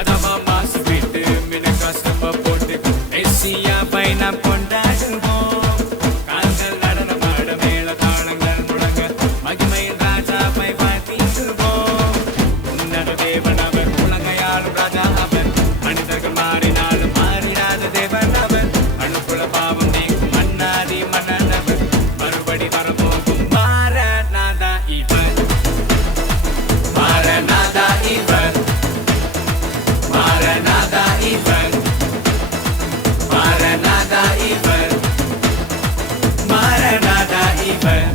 அதவா மாசு விட்டு மின கஷ்டமா போட்டு மெஸ்ஸியா பயணம் கொண்டாடுவோம். கால்கள் நடனமாட மேல தாளங்கள் முழங்க மகிமையின் ராஜாவை வாழ்த்திடுவோம். உன்னத தேவன் அவர், உலகையாளும் ராஜா அவர், மனிதர்கள் மாறினாலும் மாறினாத தேவன் அவர், அணுக்குல பாவம் நீக்கும் மன்னாதி மன்னன் அவர், மறுபடி வரப்போகும் மாரநாதா இவர், மாரநாதா இவர், மாரநாதா இவர், மாரநாதா இவர், மாரநாதா இவர்.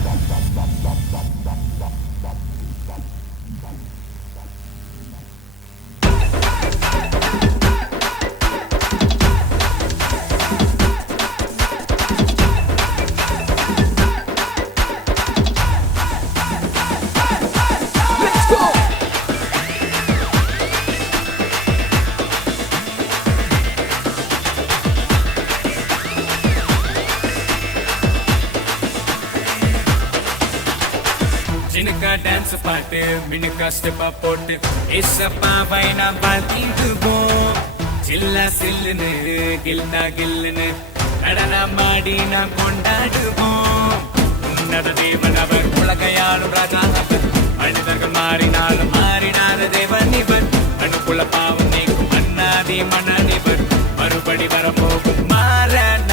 சினுக்கா டான்ஸ் பாட்டு மினுக்கா ஸ்டெப்பா போட்டு இசப்பாவை நாம் பார்த்திடுவோம். சில்லா சில்லுன்னு கில்லா கில்லுன்னு நடனமாடி நாம் கொண்டாடுவோம். உன்னத தேவன் அவர், உலகையாளும் ராஜா அவர், மனிதர்கள் மாறினாலும் மாறினாத தேவன் இவர், அணுக்குல பாவம் நீக்கும் மன்னாதி மன்னன் இவர், மறுபடி வரப்போகும் மாறன்